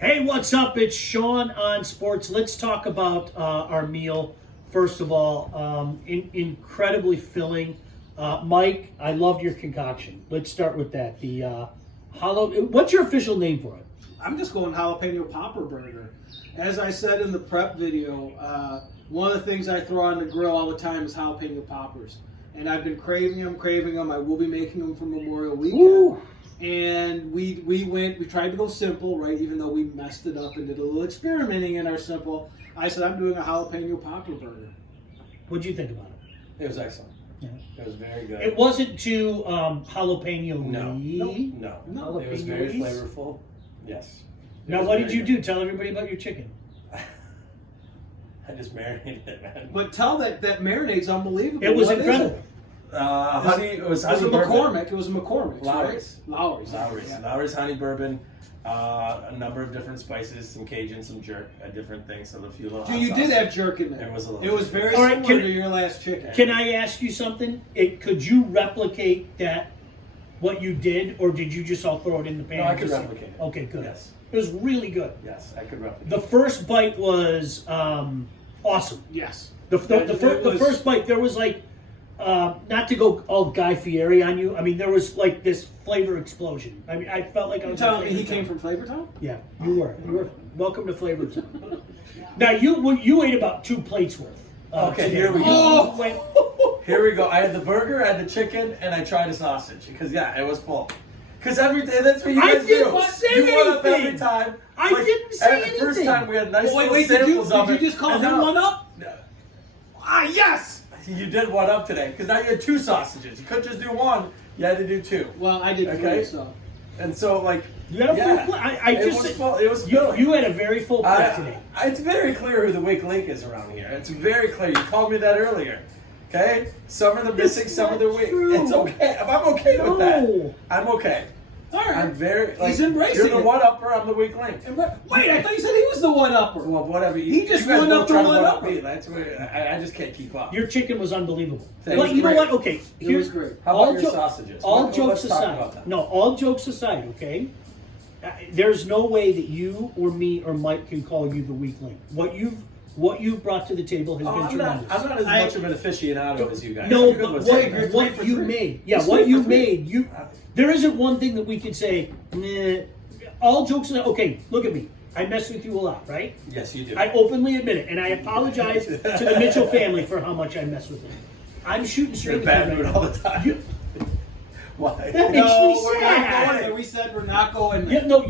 Hey, what's up? It's Sean on Sports. Let's talk about our meal. First of all, incredibly filling. Mike, I loved your concoction. Let's start with that. The what's your official name for it? I'm just going jalapeno popper burger. As I said in the prep video, one of the things I throw on the grill all the time is jalapeno poppers. And I've been craving them. I will be making them for Memorial Weekend. Ooh. And we tried to go simple, right? Even though we messed it up and did a little experimenting in our simple. I said, I'm doing a jalapeno popper burger. What'd you think about it? It was excellent. Yeah. It was very good. It wasn't too jalapeno. No. It was very flavorful. Yes. Now, what did you do? Tell everybody about your chicken. I just marinated it, man. But tell that marinade's unbelievable. It was What is incredible. it? Honey. It was It was honey a bourbon. McCormick. It was a McCormick. Lowry's. Right? Lowry's. Yeah. Lowry's honey bourbon. A number of different spices, some Cajun, some jerk, different things. So a few little. So hot you sauce. did have jerk in there. There was a little. It was jerk. very All right, similar to your last chicken. Can I ask you something? Could you replicate that, what you did, or did you just all throw it in the pan? No, I could replicate it. Okay, good. Yes. It was really good. Yes, I could replicate. The first bite was awesome. Yes. The first bite, there was like, not to go all Guy Fieri on you. I mean, there was like this flavor explosion. I mean, I felt like I You're was. telling me he came from Flavor Town? Yeah, you were. Welcome to Flavor Town. Now you ate about 2 plates worth. Okay, today. here we go. Oh! Here we go. I had the burger, I had the chicken, and I tried a sausage because it was full. Because every day, that's what you I guys didn't do. say You went up anything. every time. I didn't say The first anything. time we had nice Wait, little did you samples of it. just call and him now- one up? No. Ah, yes! You did one up today because now you had 2 sausages. You couldn't just do one. You had to do 2. Well, I did Okay. 3, so. And so, like, You had a yeah, full plate. I it just was said- full. It was You, filling. you had a very full plate today. It's very clear who the weak link is around here. It's very clear. You called me that earlier. Okay? Some are the missing, It's some are the not weak. true. It's okay. I'm okay with No. that. I'm okay. All right. I'm very. He's embracing You're the it. one upper. I'm the weak link. Wait, I thought you said he was the one upper. Well, whatever. He just you guys one both up to try to one one-up upper. me. That's where I just can't keep up. Your chicken was unbelievable. Thank Well, you. you know Great. what? Okay, It was great. How about your sausages? All jokes Let's talk aside, about that. no, all jokes aside, okay. There's no way that you or me or Mike can call you the weak link. What you've brought to the table has been I'm tremendous. not as much of an aficionado as you guys. No, You're good but with what, chicken. what you made, yeah, It's what 3 you for 3. made, there isn't one thing that we could say. Nah, all jokes aside, okay. Look at me. I mess with you a lot, right? Yes, you do. I openly admit it, and I apologize to the Mitchell family for how much I mess with them. I'm shooting straight You're in with bad you mood right all now. the time. You- Why? That makes me we're sad. not going there. We said we're not going there. Yeah, no,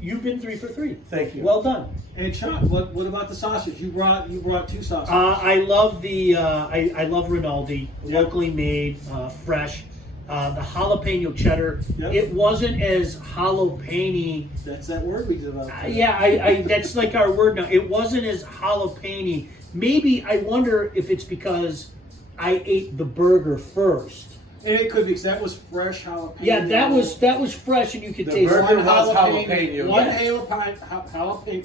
you've been 3 for 3. Thank you. Well done. And Sean, what about the sausage? You brought 2 sausages. I love the I love Rinaldi, locally made, fresh. The jalapeno cheddar. Yep. It wasn't as jalapeno. That's that word we developed. Yeah, I that's like our word now. It wasn't as jalapeno. Maybe I wonder if it's because I ate the burger first. And it could be because that was fresh jalapeno. Yeah, that was fresh, and you could The taste burger it. was jalapeno. One Yeah. jalapeno.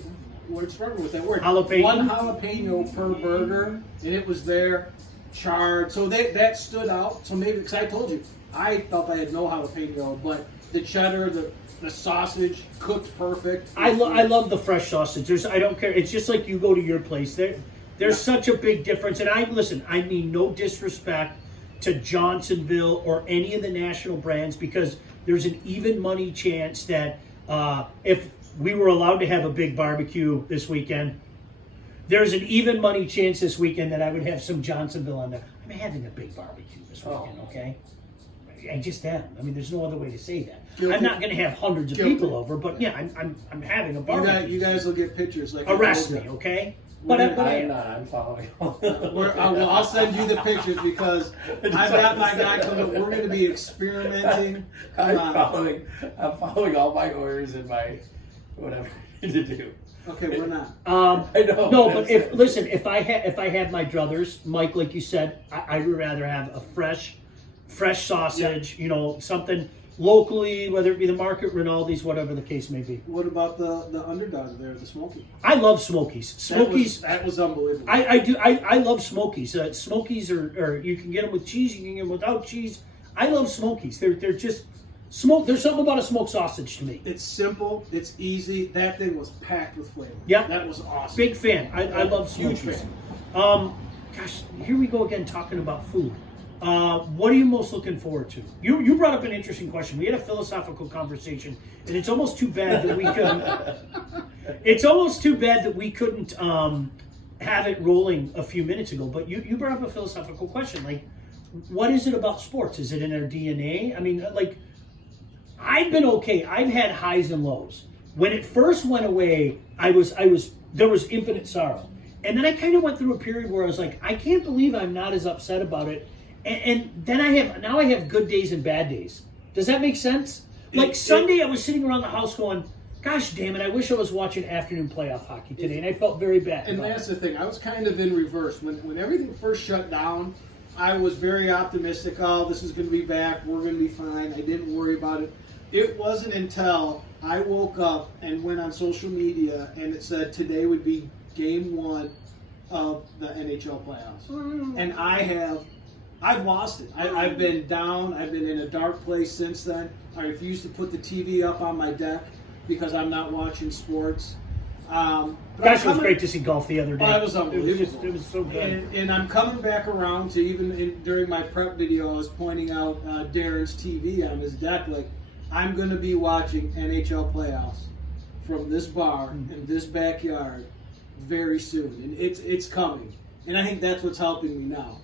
We're struggling with that word. Jalapeno? One jalapeno per burger, and it was there, charred. So that stood out. So maybe because I told you, I felt I had no jalapeno, but the cheddar, the sausage cooked perfect. I love the fresh sausage. I don't care. It's just like you go to your place. There's such a big difference. And I mean no disrespect to Johnsonville or any of the national brands, because there's an even money chance that if we were allowed to have a big barbecue this weekend, there's an even money chance this weekend that I would have some Johnsonville on there. I'm having a big barbecue this weekend, okay? I just am. I mean, there's no other way to say that. Guilty. I'm not going to have hundreds of Guilty. people over, but yeah, I'm having a barbecue. You guys will get pictures. Like I Arrest told me, you. okay? We're But gonna- I'm not. I'm following. I'll send you the pictures because I've got my guy coming. We're going to be experimenting. I'm Come on. following all my orders and my whatever I need to do. Okay, we're not. I know. No, but if I had my druthers, Mike, like you said, I would rather have a fresh sausage, something locally, whether it be the market, Rinaldi's, whatever the case may be. What about the underdog there, the Smoky? I love Smokies. Smokies. That was unbelievable. I do. I love Smokies. Smokies are you can get them with cheese, you can get them without cheese. I love Smokies. They're just There's something about a smoked sausage to me. It's simple. It's easy. That thing was packed with flavor. Yep. That was awesome. Big fan. I love Huge smokies. fan. Gosh, here we go again talking about food. What are you most looking forward to? You brought up an interesting question. We had a philosophical conversation, and it's almost too bad that we couldn't. It's almost too bad that we couldn't have it rolling a few minutes ago. But you brought up a philosophical question. Like, what is it about sports? Is it in our DNA? I mean, like, I've been okay. I've had highs and lows. When it first went away, there was infinite sorrow. And then I kind of went through a period where I was like, I can't believe I'm not as upset about it. And then I have good days and bad days. Does that make sense? Like Sunday, I was sitting around the house going, gosh damn it, I wish I was watching afternoon playoff hockey today. And I felt very bad. And that's the thing. I was kind of in reverse. When everything first shut down, I was very optimistic. Oh, this is going to be back. We're going to be fine. I didn't worry about it. It wasn't until I woke up and went on social media and it said today would be game 1 of the NHL playoffs. And I've lost it. I've been down. I've been in a dark place since then. I refuse to put the TV up on my deck because I'm not watching sports. Gosh, it was great to see golf the other day. Oh, it was unbelievable. It was so good. And I'm coming back around to during my prep video, I was pointing out Darren's TV on his deck. Like, I'm going to be watching NHL playoffs from this bar in this backyard very soon. And it's coming. And I think that's what's helping me now,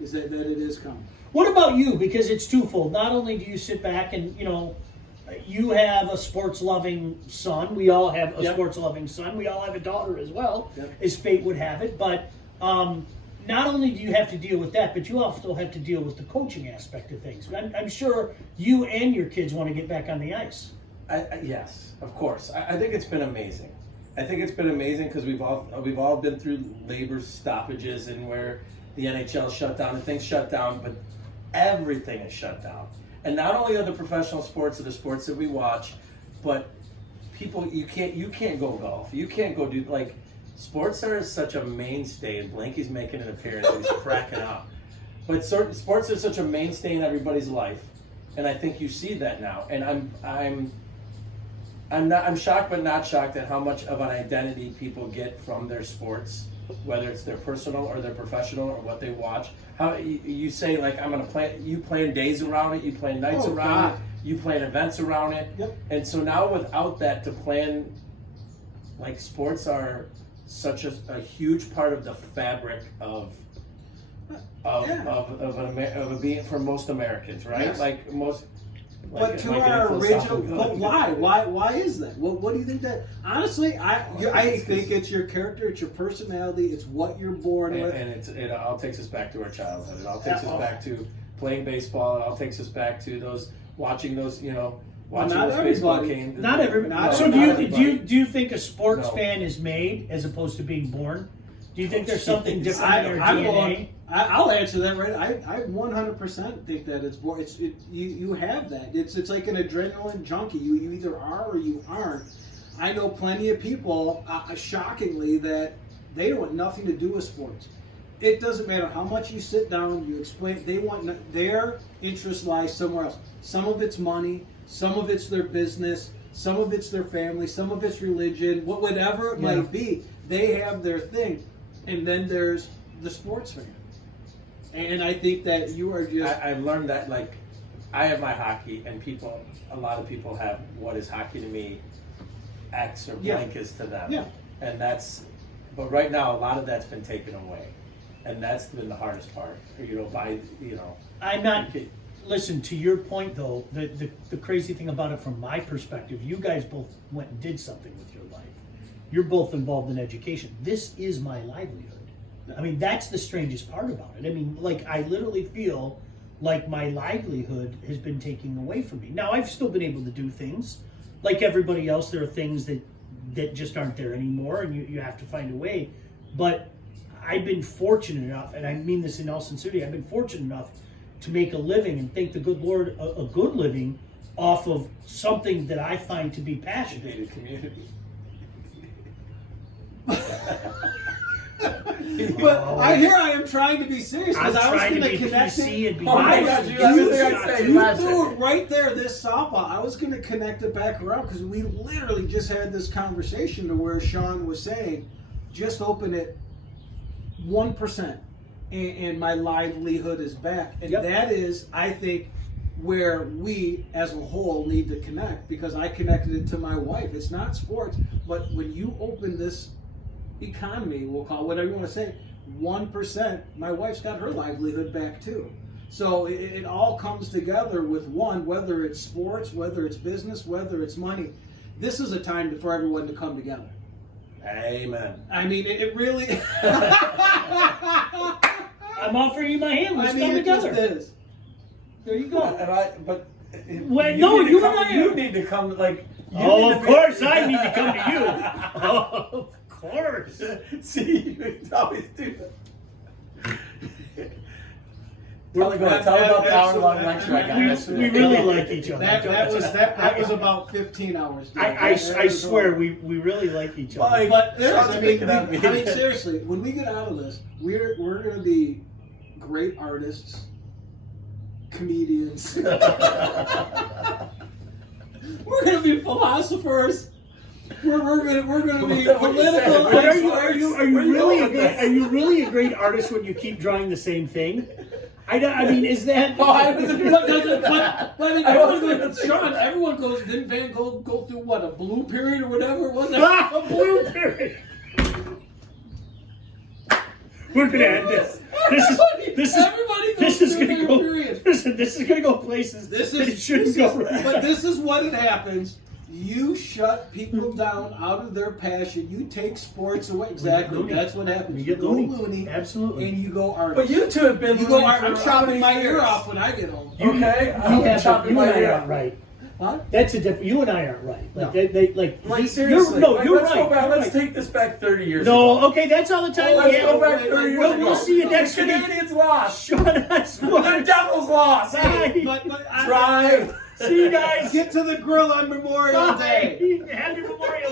is that it is coming. What about you? Because it's twofold. Not only do you sit back and, you have a sports-loving son. We all have a sports-loving son. We all have a daughter as well, as fate would have it. But not only do you have to deal with that, but you also have to deal with the coaching aspect of things. I'm sure you and your kids want to get back on the ice. Yes, of course. I think it's been amazing. I think it's been amazing because we've all been through labor stoppages and where the NHL shut down and things shut down, but everything is shut down. And not only are the professional sports or the sports that we watch, but people you can't go golf. You can't go do sports are such a mainstay, and Blanky's making an appearance. He's cracking up. But certain sports are such a mainstay in everybody's life, and I think you see that now. And I'm shocked, but not shocked at how much of an identity people get from their sports, whether it's their personal or their professional or what they watch. How you say I'm gonna play? You plan days around it. You plan nights around it. You plan events around it. Yep. And so now without that to plan, sports are such a huge part of the fabric of a being for most Americans, right? Yes. But to our original, but why is that? What do you think that? Honestly, I think it's your character, it's your personality, it's what you're born with, and it all takes us back to our childhood. It all takes us back to playing baseball. It all takes us back to watching those baseball games. Not everybody. So do you think a sports fan is made as opposed to being born? Do you think there's something different in our DNA? I'll answer that right. I 100% think that you have that. It's like an adrenaline junkie. You either are or you aren't. I know plenty of people, shockingly, that they want nothing to do with sports. It doesn't matter how much you sit down, you explain. They want their interest lies somewhere else. Some of it's money, some of it's their business, some of it's their family, some of it's religion, whatever it might be. They have their thing, and then there's the sports fan. And I think that you are just... I've learned that, I have my hockey, and a lot of people have what is hockey to me, X or blank is to them. Yeah. And but right now, a lot of that's been taken away. And that's been the hardest part, I'm not... Listen, to your point, though, the crazy thing about it from my perspective, you guys both went and did something with your life. You're both involved in education. This is my livelihood. I mean, that's the strangest part about it. I mean, I literally feel like my livelihood has been taken away from me. Now, I've still been able to do things. Like everybody else, there are things that just aren't there anymore, and you have to find a way. But I've been fortunate enough, and I mean this in all sincerity, I've been fortunate enough to make a living, and thank the good Lord, a good living off of something that I find to be passionate. Community. But I am trying to be serious because I'm I was trying to going be to connect PC it. and be Oh my nice gosh, and you give have you everything shots. I say. You threw it right there, this softball. I was going to connect it back around because we literally just had this conversation to where Sean was saying, just open it 1%, and my livelihood is back. And Yep. that is, I think, where we as a whole need to connect, because I connected it to my wife. It's not sports, but when you open this economy, we'll call it whatever you want to say, 1%, my wife's got her livelihood back too. So it all comes together with one, whether it's sports, whether it's business, whether it's money. This is a time for everyone to come together. Amen. I mean, it really. I'm offering you my hand. Let's I mean, come it just together. is. There you go. But Well, no, you and I You are- need to come like. you Oh, need of to be- course I need to come to you. Oh, of course. See, you always do that. Tell about the hour-long lecture I got We yesterday. really like each other. That was about 15 hours. I swear we really like each other. Mike, But there's, Sean's I mean, picking at me. seriously, when we get out of this, we're going to be great artists, comedians. We're going to be philosophers. We're going to be What do you say? political. But are you Where you really going a with great, this? are you really a great artist when you keep drawing the same thing? I mean, is that? Oh, I wasn't even thinking But that. I mean, I wasn't everyone even goes, thinking Sean, that. everyone goes, didn't Van Gogh go through what, a blue period or whatever it was? A blue period. We're gonna end this. Everybody goes This is through gonna their go. period. Listen, this is gonna go places This that it is, shouldn't go. but this is what it happens. You shut people down out of their passion. You take sports away. Exactly. loony. That's what happens. You You get go loony. loony. Absolutely. And you go artist. But you two have been. You go loony art. for I'm how chopping many my ear years? off when I get home. Okay, I'm chopping You my and I ear aren't off. right. Huh? That's a different. You and I aren't right. Like No. they like. Like you're, seriously, no, like, you're let's right. go back. You're Let's right. take this back 30 years No, ago. okay, that's all the time. Let's we go have. back 30 years We'll, ago. we'll see you The next week. Canadians lost. Sean, I swear. The Devils lost. Bye. But Try. See you guys. Get to the grill on Memorial Day. Bye. Happy Memorial